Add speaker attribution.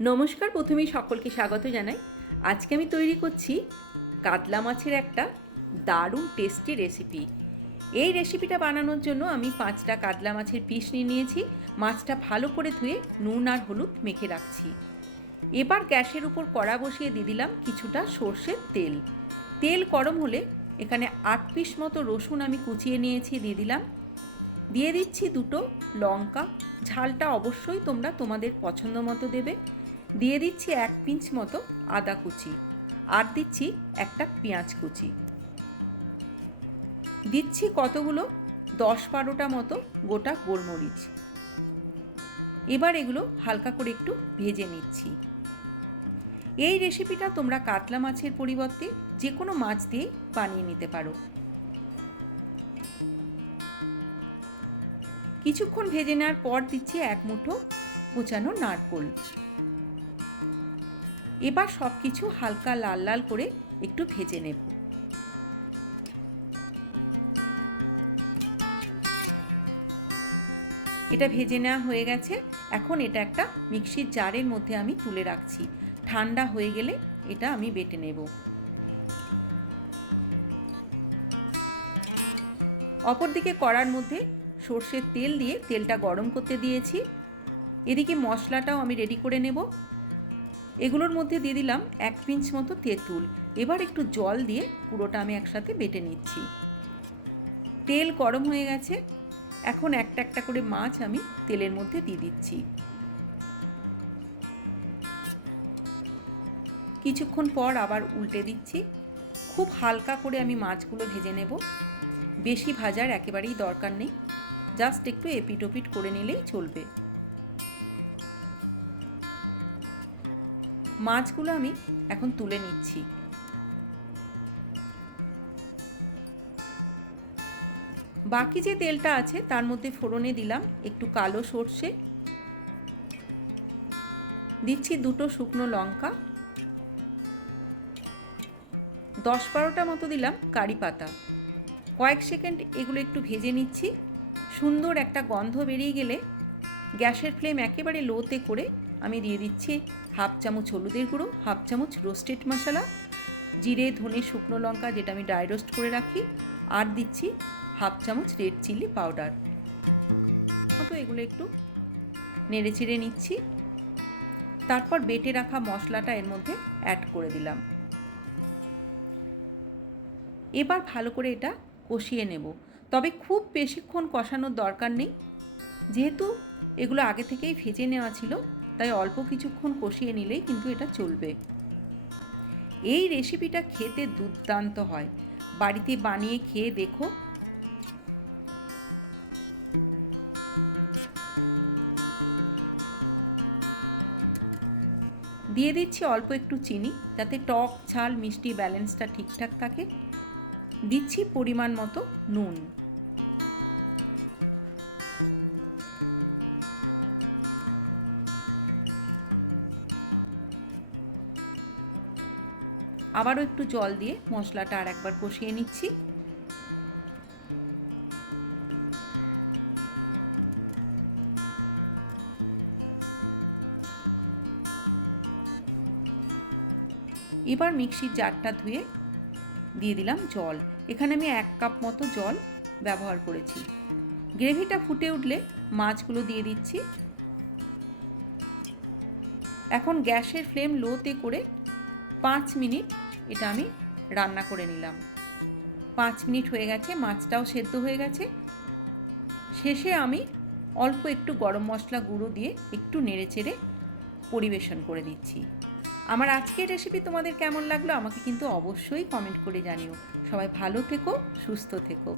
Speaker 1: নমস্কার, প্রথমেই সকলকে স্বাগত জানাই। আজকে আমি তৈরি করছি কাতলা মাছের একটা দারুণ টেস্টি রেসিপি এই রেসিপিটা বানানোর জন্য আমি পাঁচটা কাতলা মাছের পিস নিয়ে নিয়েছি। মাছটা ভালো করে ধুয়ে নুন আর হলুদ মেখে রাখছি। এবার গ্যাসের উপর কড়া বসিয়ে দিয়ে দিলাম কিছুটা সর্ষের তেল। তেল গরম হলে এখানে আট পিস মতো রসুন আমি কুচিয়ে নিয়েছি, দিয়ে দিলাম। দিয়ে দিচ্ছি দুটো লঙ্কা। ঝালটা অবশ্যই তোমরা তোমাদের পছন্দ মতো দেবে। দিয়ে দিচ্ছি এক পিঞ্চ মতো আদা কুচি আর দিচ্ছি একটা পেঁয়াজ কুচি। দিচ্ছি কতগুলো? দশ বারোটা মতো গোটা গোলমরিচ। এবার এগুলো হালকা করে একটু ভেজে নিচ্ছি। এই রেসিপিটা তোমরা কাতলা মাছের পরিবর্তে যে কোনো মাছ দিয়ে বানিয়ে নিতে পারো। কিছুক্ষণ ভেজে নেওয়ার পর দিচ্ছি এক মুঠো কুচানো নারকোল। এবার সব কিছু হালকা লাল লাল করে একটু ভেজে নেব। এটা ভেজে নেওয়া হয়ে গেছে। এখন এটা একটা মিক্সির জারের মধ্যে আমি তুলে রাখছি। ঠান্ডা হয়ে গেলে এটা আমি বেটে নেব। অপরদিকে কড়ার মধ্যে সর্ষের তেল দিয়ে তেলটা গরম করতে দিয়েছি। এদিকে মশলাটাও আমি রেডি করে নেব। এগুলোর মধ্যে দিয়ে দিলাম এক পিঞ্চ মতো তেঁতুল। এবার একটু জল দিয়ে পুরোটা আমি একসাথে বেটে নিচ্ছি। তেল গরম হয়ে গেছে। এখন একটা একটা করে মাছ আমি তেলের মধ্যে দিয়ে দিচ্ছি। কিছুক্ষণ পর আবার উল্টে দিচ্ছি। খুব হালকা করে আমি মাছগুলো ভেজে নেব। বেশি ভাজার একেবারেই দরকার নেই। জাস্ট একটু এপিটোপিট করে নিলেই চলবে। মাছগুলো আমি এখন তুলে নিচ্ছি। বাকি যে তেলটা আছে, তার মধ্যে ফোড়নে দিলাম একটু কালো সর্ষে। দিচ্ছি দুটো শুকনো লঙ্কা। দশ বারোটা মতো দিলাম কারি পাতা। কয়েক সেকেন্ড এগুলো একটু ভেজে নিচ্ছি। সুন্দর একটা গন্ধ বেরিয়ে গেলে গ্যাসের ফ্লেম একেবারে লোতে করে আমি দিয়ে দিচ্ছি হাফ চামচ হলুদের গুঁড়ো, হাফ চামচ রোস্টেড মশলা জিরে, ধনে, শুকনো লঙ্কা যেটা আমি ড্রাই রোস্ট করে রাখি, আর দিচ্ছি হাফ চামচ রেড চিলি পাউডার তো এগুলো একটু নেড়ে চেড়ে নিচ্ছি। তারপর বেটে রাখা মশলাটা এর মধ্যে অ্যাড করে দিলাম। এবার ভালো করে এটা কষিয়ে নেব। তবে খুব বেশিক্ষণ কষানোর দরকার নেই। যেহেতু এগুলো আগে থেকেই ভেজে নেওয়া ছিল তাই অল্প কিছুক্ষণ কষিয়ে নিলেই কিন্তু এটা চলবে। এই রেসিপিটা খেতে দুর্দান্ত হয়। বাড়িতে বানিয়ে খেয়ে দেখো। দিয়ে দিচ্ছি অল্প একটু চিনি, যাতে টক, ঝাল, মিষ্টি ব্যালেন্সটা ঠিকঠাক থাকে। দিচ্ছি পরিমাণ মতো নুন। আবারও একটু জল দিয়ে মশলাটা আর একবার কষিয়ে নিচ্ছি। এবার মিক্সির জারটা ধুয়ে দিয়ে দিলাম জল। এখানে আমি এক কাপ মতো জল ব্যবহার করেছি। গ্রেভিটা ফুটে উঠলে মাছগুলো দিয়ে দিচ্ছি। এখন গ্যাসের ফ্লেম লোতে করে পাঁচ মিনিট এটা আমি রান্না করে নিলাম। পাঁচ মিনিট হয়ে গেছে, মাছটাও সেদ্ধ হয়ে গেছে। শেষে আমি অল্প একটু গরম মশলা গুঁড়ো দিয়ে একটু নেড়েচেড়ে পরিবেশন করে দিচ্ছি আমার আজকের রেসিপি তোমাদের কেমন লাগল আমাকে কিন্তু অবশ্যই কমেন্ট করে জানিও। সবাই ভালো থেকো, সুস্থ থেকো।